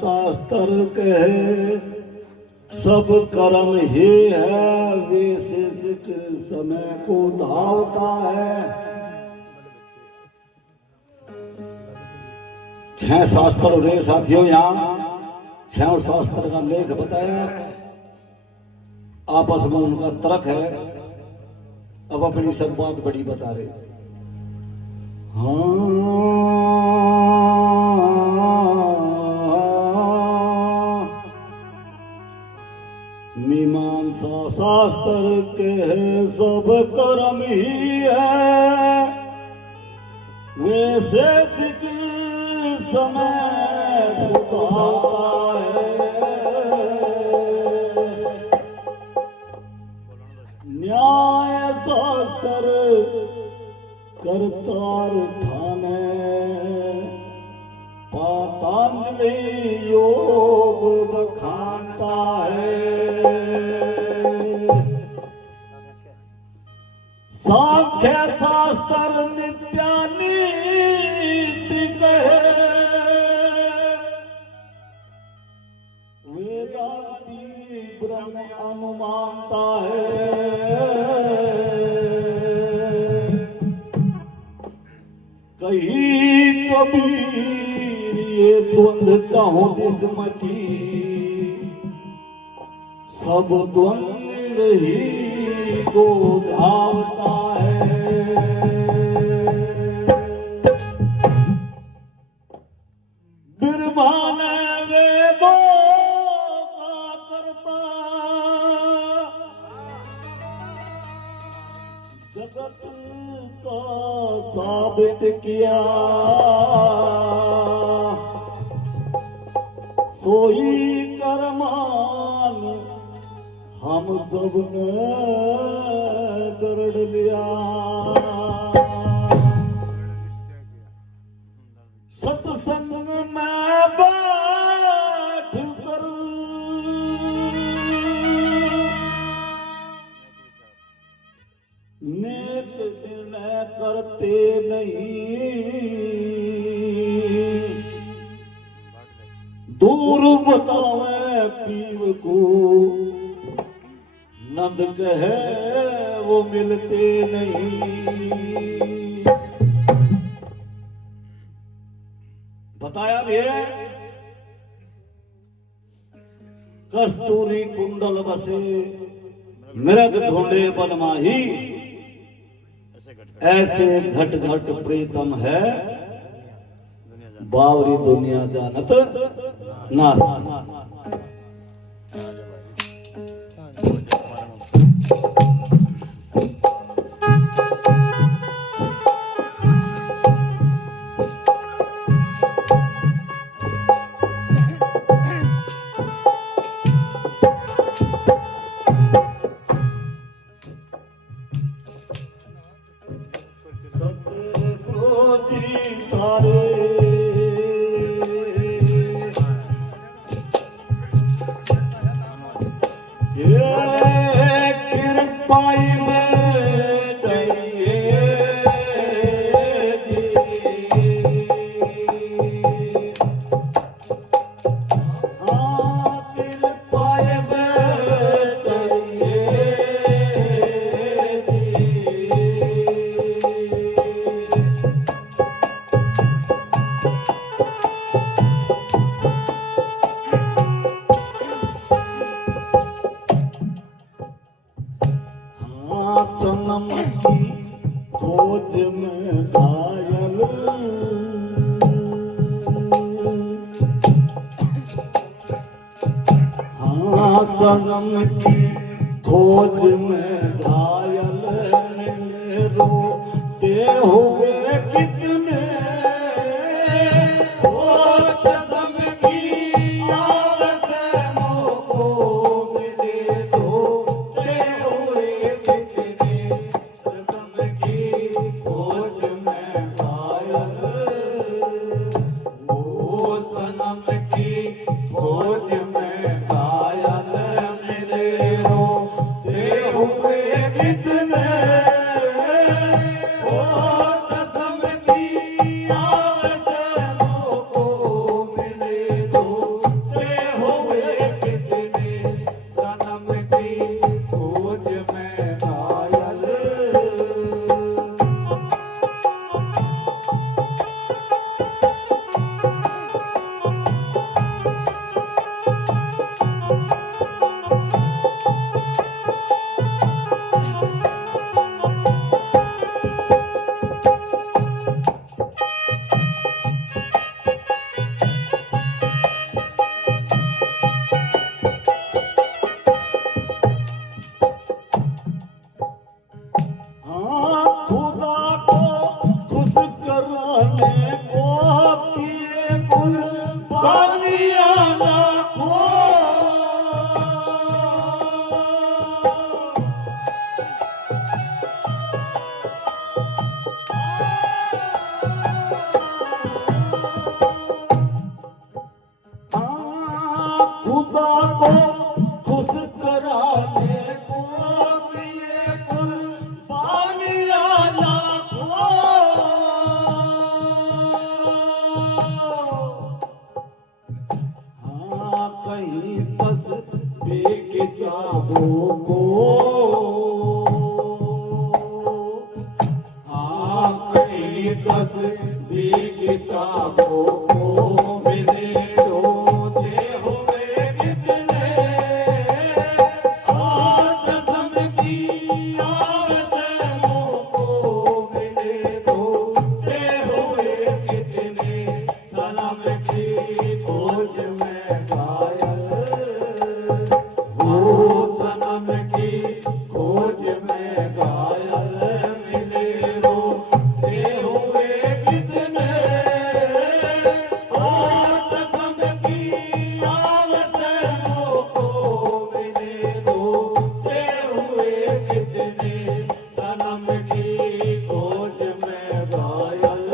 शास्त्र कहे सब कर्म ही है, विशेष समय को धावता है। 6 शास्त्र हो रहे साथियों, यहाँ 6 शास्त्र का लेख बताया, आपस में उनका तर्क है। अब अपनी सब बात बड़ी बता रहे। मीमांसा शास्त्र के सब कर्म ही है, वैशेषिक समय उदाता है। न्याय शास्त्र करतार ठाने, पातंजलि योग बखानता है। सांख्य शास्त्र नित्या नीति कहे, वेदांती ब्रह्म अनुमानता है। कही कबीर ये द्वंद्व चाहो दिस मची, सब द्वंद्व ही को धावता है। बिरभान वेदों का करता, जगत का साबित किया, सोई करमान हम सब ने दरड़ लिया। सत्संग में बैठ कर नेक निर्णय करते नहीं, दूर बतावे पीव को नंद कहे वो मिलते नहीं। बताया भी है, कस्तूरी कुंडल बसे मृग ढूंढे बन माही, ऐसे घट घट प्रीतम है, बावरी दुनिया जानत ना। सनम की खोज में घायल, हाँ सनम की खोज में घायल, मिले रोते हुए कितने, खुदा को खुश कराने को ये कुर्बानियां लाखों। हाँ कहीं तस्बीह किताबों को, हाँ कहीं तस्बीह किताबों को मिले रोते हुए कितने, आज कसम की आरज़ुओं को मिले रोते हुए कितने, सनम की खोज में घायल, वो सनम की खोज में घायल मिले रोते हुए कितने, आज कसम की आरज़ुओं को मिले रोते हुए कितने, सनम की खोज में घायल।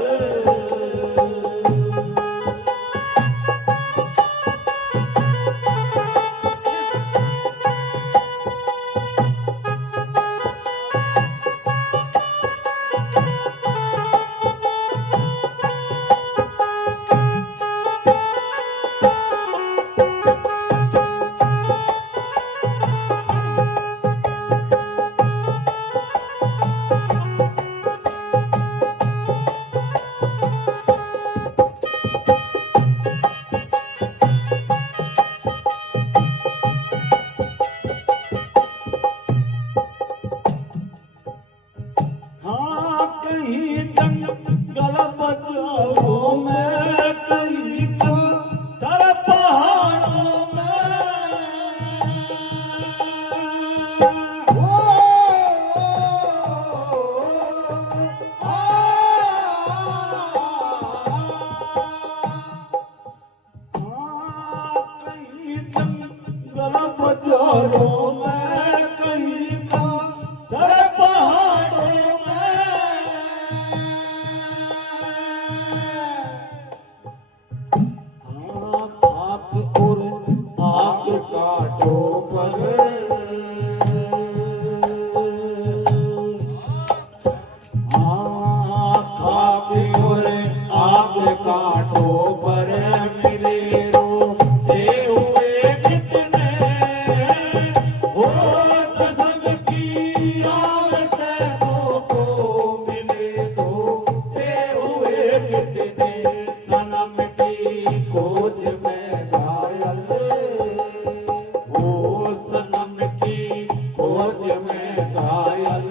हाँ कहीं जंगल बजारों में, कहीं तर पहाड़ों में, कहीं जंगल बजारों में, कहीं तर पहाड़ों में, हाँ खाक और आग कांटों पर, हाँ खाक और आग कांटों पर मिले रोते हुए कितने, हो कसम की आरज़ुओं को मिले रोते हुए कितने, सनम की खोज में घायल, वो सनम की खोज में घायल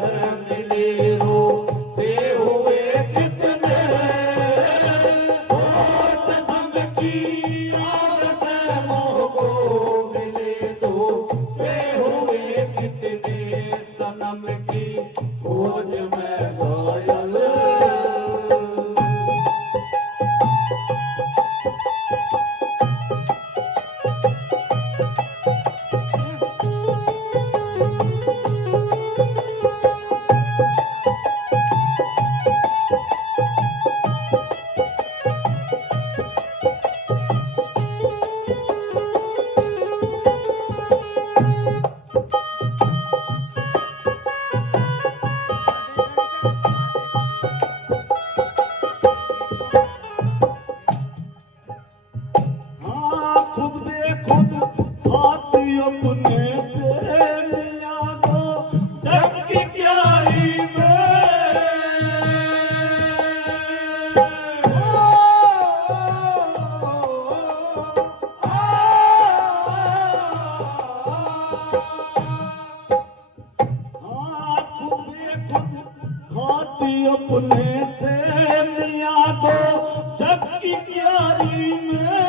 मिले रोते हुए कितने, वो कसम की आरज़ुओं को मिले रोते हुए कितने, सनम की खोज में घायल। हाँ खुद बेखुद हाथ अपने से लिया दो जग की क्यारी में, हाँ खुद बेखुद हाथ अपने से लिया दो जग की क्यारी में,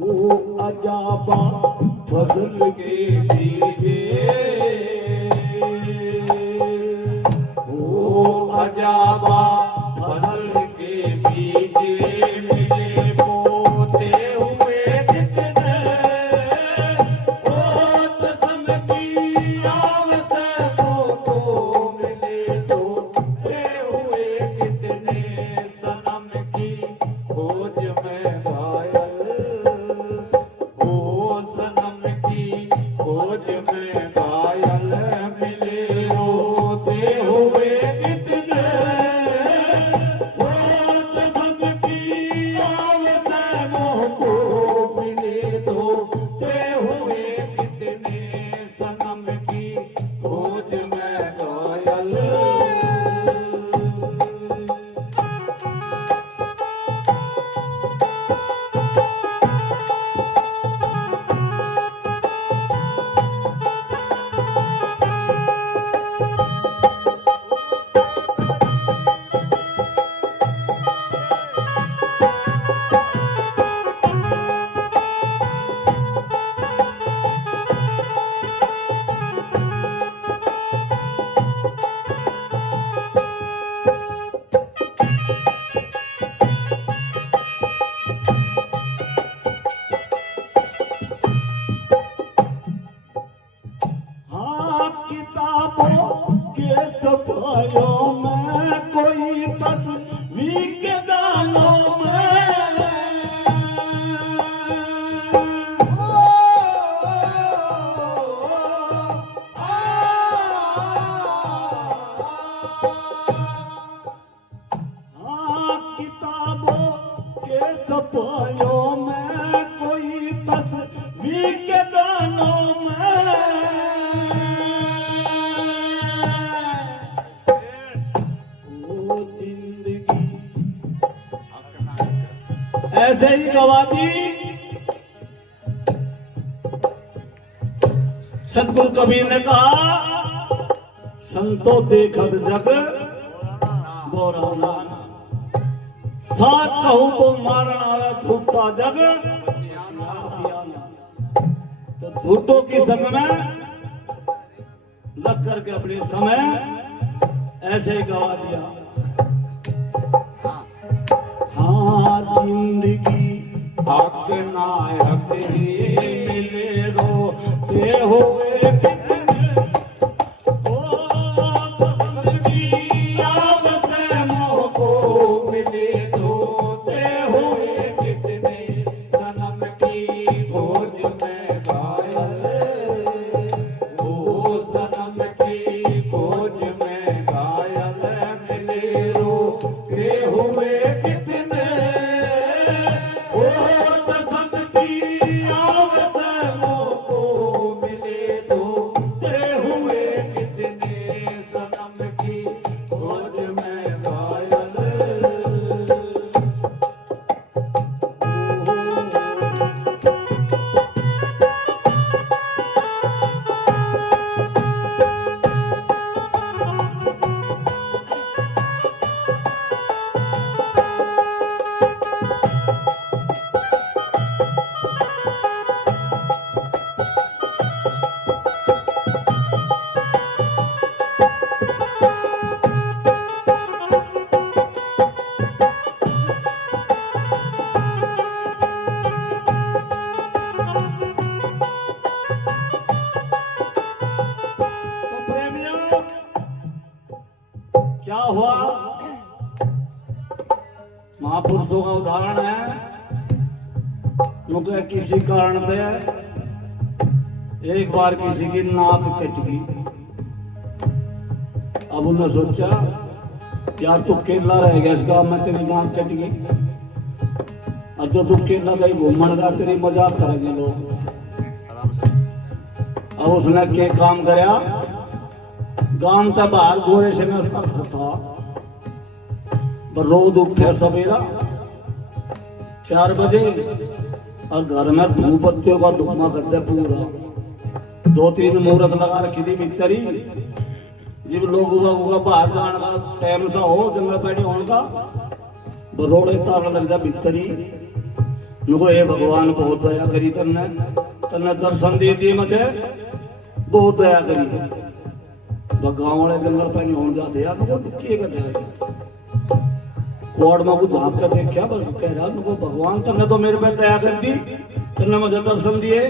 वो अजाबा फजल के बीजे, वो अजाबा फजल के बीजे मिले बोते हुए कितने, ओ कसम की आरज़ुओं को मिले बोते हुए कितने, सनम की के दानों में किताबों के सफायों में कोई तस्वीर के दानों में वो जिंदगी ऐसे ही गवा दी। सतगुरु कबीर ने कहा संतो देखत जग बोराना, साच कहूं तो मारन आया झूठा जग तो झूठों की संग में लग करके अपने समय ऐसे ही गवा दिया। हाँ जिंदगी हक नायक मिले रो दे हुए क्या हुआ? महापुरुषों का उदाहरण है। उनके किसी कारण से एक बार किसी की नाक कट गई। अब उन्होंने सोचा यार तू केला रह गया इस गाँव में, तेरी नाक कट गई। अब जो तू केला कहीं घूमन का तेरी मजाक करेंगे लोग। अब उसने क्या काम कराया, गांव का बाहर गोरे से में उसका घर था। रोज उठे सवेरा 4 बजे और घर में धूप बत्तियों का धुआं कर दे पूरा। 2-3 मुहूर्त लगा रखी थी भीतरी। जब लोग उगा बाहर जाने का टाइम सा हो, जंगल बैठे होने का रोड़े तार लग जा भीतरी। नुको हे भगवान बहुत दया करी, तन्ने दर्शन दे दिए, मुझे बहुत दया करी। गाँव वाले जंगल पे नहीं होने जाते यार, कोड में कुछ झाँक कर देखा, बस कह रहा उनको भगवान तुमने तो मेरे पे दया कर दी, तुमने मुझे दर्शन दिए।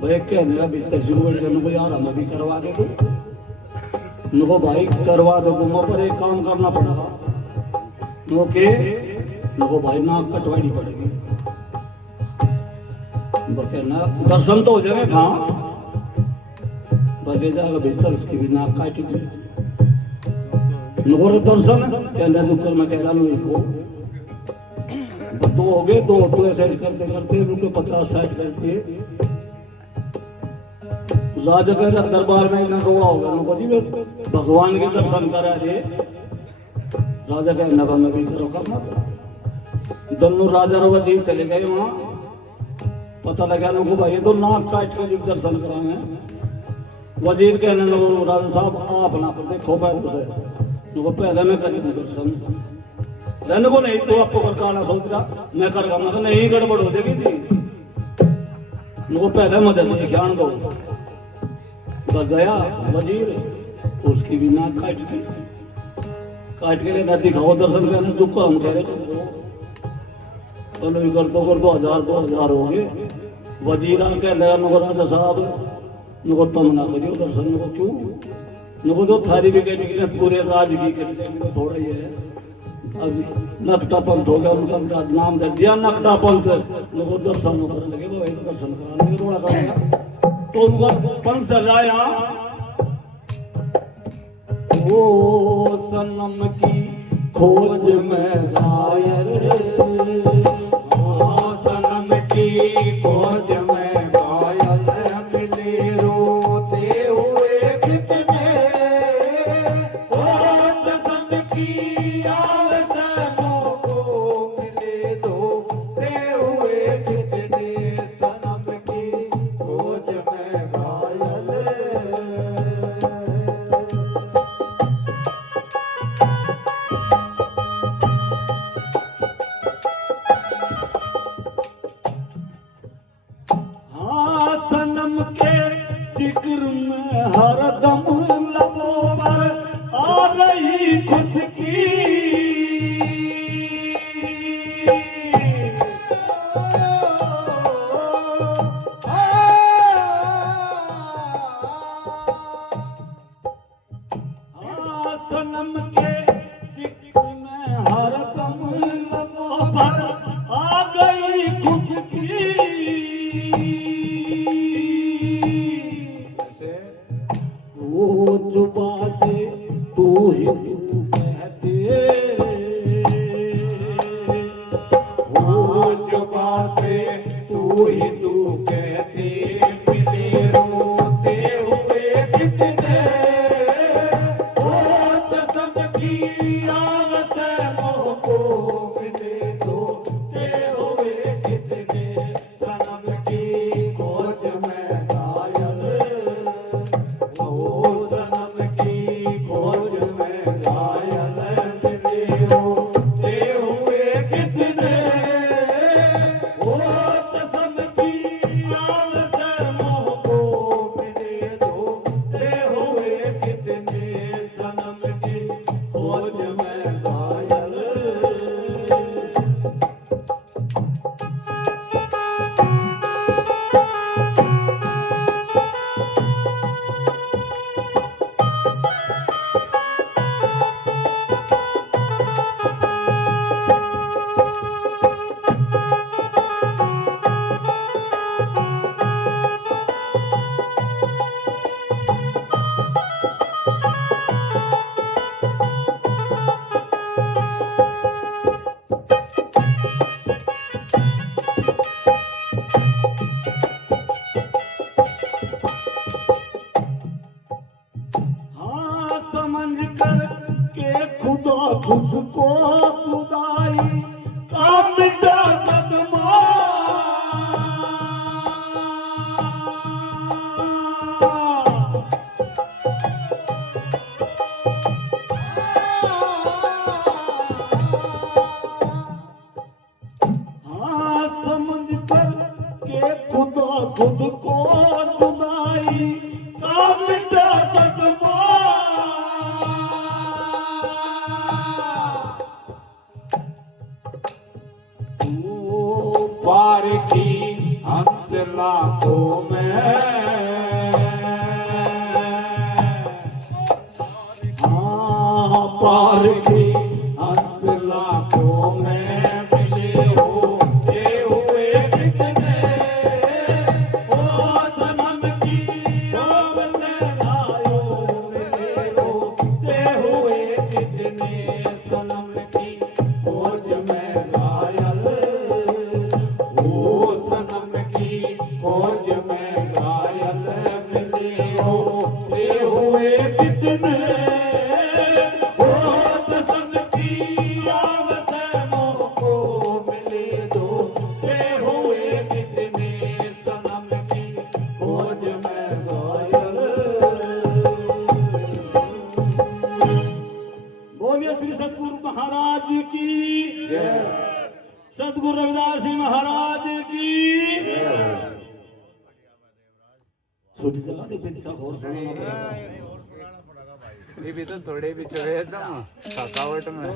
भाई कहने भीतर से को यार हमें भी करवा दे तू। नुको भाई करवा दो तुम, पर एक काम करना पड़ेगा। नुको भाई नाक कटवानी पड़ेगी। कहना दर्शन तो हो जाए था, बगे जाएगा भीतर उसकी भी नाक काटी गई। नोर दर्शन कहना दुकर में कह रहा को 2 हो गए, 2 तो ऐसे करते करते उनको 50-60 करते राजा का दरबार में इतना रोड़ा होगा। उनको जी भगवान के दर्शन करा दे। राजा का नवा में भी करो करना। दोनों राजा और वजीर चले गए वहां। पता लगा लोगों भाई तो नाक काट के जब दर्शन कराए। वजीर कहने लगे राजा साहब आप ना कर देखो पहले से, पहले मैं करी दर्शन रहने को नहीं तो आपको करना सोच रहा मैं कर मैं नहीं गड़बड़ हो जाएगी थी। वो पहले मजा देख आन दो। गया वजीर, उसकी भी नाक काट दी। काट के ना दिखाओ दर्शन करने दुख को हम कह रहे चलो कर दो 1000-2000 हो गए। वजीर कह लगा राजा साहब नुको तुम ना करियो दर्शन को, क्यों नुको जो थारी भी कहने के लिए पूरे राज की कह जाएंगे तो थोड़ा ही है। अब नकटा पंथ हो गया, उनका नाम दे दिया नकटा पंथ। लोग दर्शन करने लगे, वो दर्शन कराने के रोड़ा करेगा तो उनका पंथ चल रहा है यहाँ। ओ सनम की खोज में घायल, ओ सनम की खोज में घायल, मिले रोते हुए कितने, ओ सनम की आवाज़ों को मिले रोते हुए कितने, सनम की खोज में घायल। हाँ सनम के जिक्र में हरदम लबों पर आ रही खुशकी, हाँ सनम के जिक्र में हरदम लबों पर आ गई खुशकी। वो जुबा से तू ही तू कहते, वो जुबा से तू ही तू कहती, मिले रोते हुए कितने, ओ कसम की आवाज़ों को मिले रोते हुए कितने, सनम की खोज में घायल, ओ सनम की खोज में घायल, मिले रोते हुए कितने, ओ कसम की आवाज़ों को मिले रोते हुए कितने, सनम की खोज में घायल। हाँ समझ कर के खुदा खुशको खुदाई का मिटा सदमा, हाँ समझ कर के खुदा खुद को जुदाई का मिटा सदमा। ओ पार की हंस लाखों में, हाँ पार की हंस लाखों में, मिले होते हुए कितने, ओ सनम की आवाज़ों मिले होते हुए कितने, सनम की खोज में घायल, ओ सनम की खोज में घायल, मिले होते हुए कितने, ओ सनम की आवाज़ों को मिले होते हुए कितने, सनम की खोज में घायल। बोलिए श्री सतगुरु महाराज की, सतगुरु रविदास जी महाराज की। छोटी जगह की पिक्चर और सुनो ये भी तो थोड़े भी चले एकदम थकावट में।